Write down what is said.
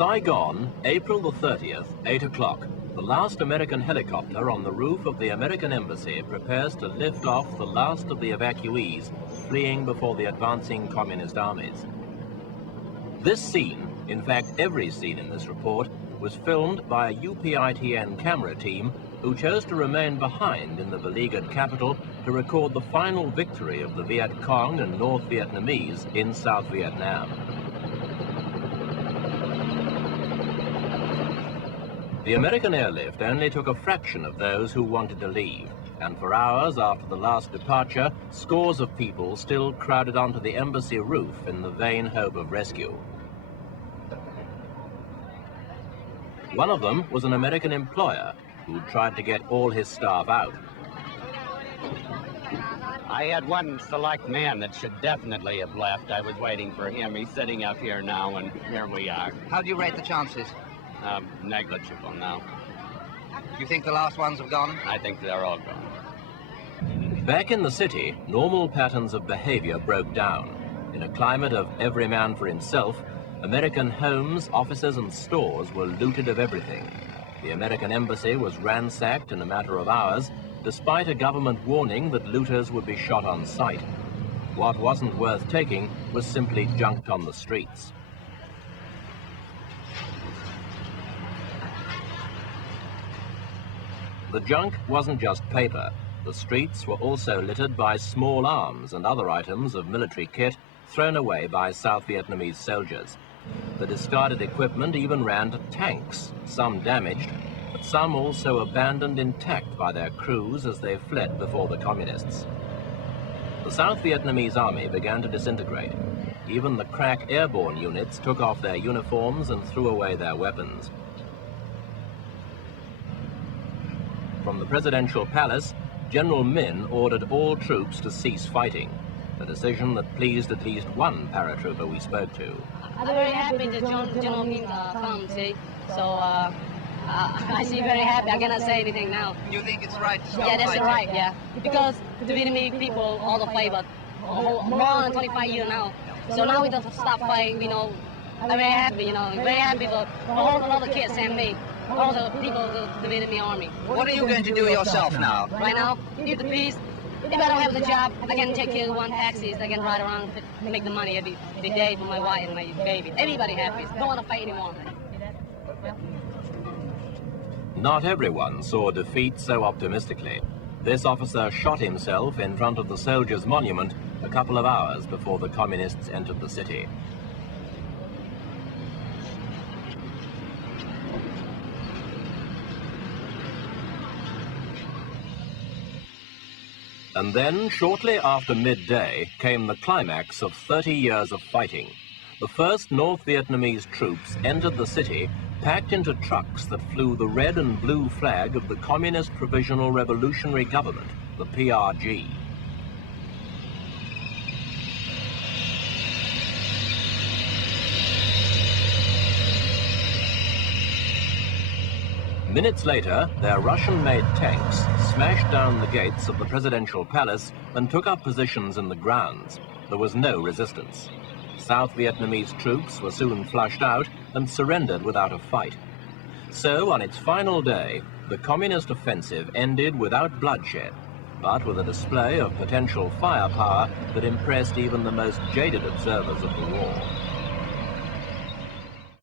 Saigon, April the 30th, 8 o'clock. The last American helicopter on the roof of the American embassy prepares to lift off the last of the evacuees fleeing before the advancing communist armies. This scene, in fact every scene in this report, was filmed by a UPITN camera team who chose to remain behind in the beleaguered capital to record the final victory of the Viet Cong and North Vietnamese in South Vietnam. The American airlift only took a fraction of those who wanted to leave, and for hours after the last departure, scores of people still crowded onto the embassy roof in the vain hope of rescue. One of them was an American employer who tried to get all his staff out. I had one select man that should definitely have left. I was waiting for him. He's sitting up here now, and here we are. How do you rate the chances? Negligible now. You think the last ones have gone? I think they're all gone. Back in the city, normal patterns of behavior broke down. In a climate of every man for himself, American homes, offices, and stores were looted of everything. The American embassy was ransacked in a matter of hours, despite a government warning that looters would be shot on sight. What wasn't worth taking was simply junked on the streets. The junk wasn't just paper. The streets were also littered by small arms and other items of military kit thrown away by South Vietnamese soldiers. The discarded equipment even ran to tanks, some damaged, but some also abandoned intact by their crews as they fled before the communists. The South Vietnamese army began to disintegrate. Even the crack airborne units took off their uniforms and threw away their weapons. From the presidential palace, General Min ordered all troops to cease fighting, a decision that pleased at least one paratrooper we spoke to. I'm very happy that General Min come, see? So I see very happy. I cannot say anything now. You think it's right to stop Yeah, that's fighting? right, yeah. Because the Vietnamese people all the fight, but more than 25 years now. So now we don't stop fighting, you know. I'm very happy, you know. Very happy for all the kids and me. All the people of the Vietnamese army. What are you going to do yourself now? Right now, give the peace. If I don't have the job, I can take care of one taxis. I can ride around and make the money every day for my wife and my baby. Everybody happy. Don't want to fight anymore. Not everyone saw defeat so optimistically. This officer shot himself in front of the soldiers' monument a couple of hours before the communists entered the city. And then, shortly after midday, came the climax of 30 years of fighting. The first North Vietnamese troops entered the city, packed into trucks that flew the red and blue flag of the Communist Provisional Revolutionary Government, the PRG. Minutes later, their Russian-made tanks smashed down the gates of the presidential palace and took up positions in the grounds. There was no resistance. South Vietnamese troops were soon flushed out and surrendered without a fight. So, on its final day, the communist offensive ended without bloodshed, but with a display of potential firepower that impressed even the most jaded observers of the war.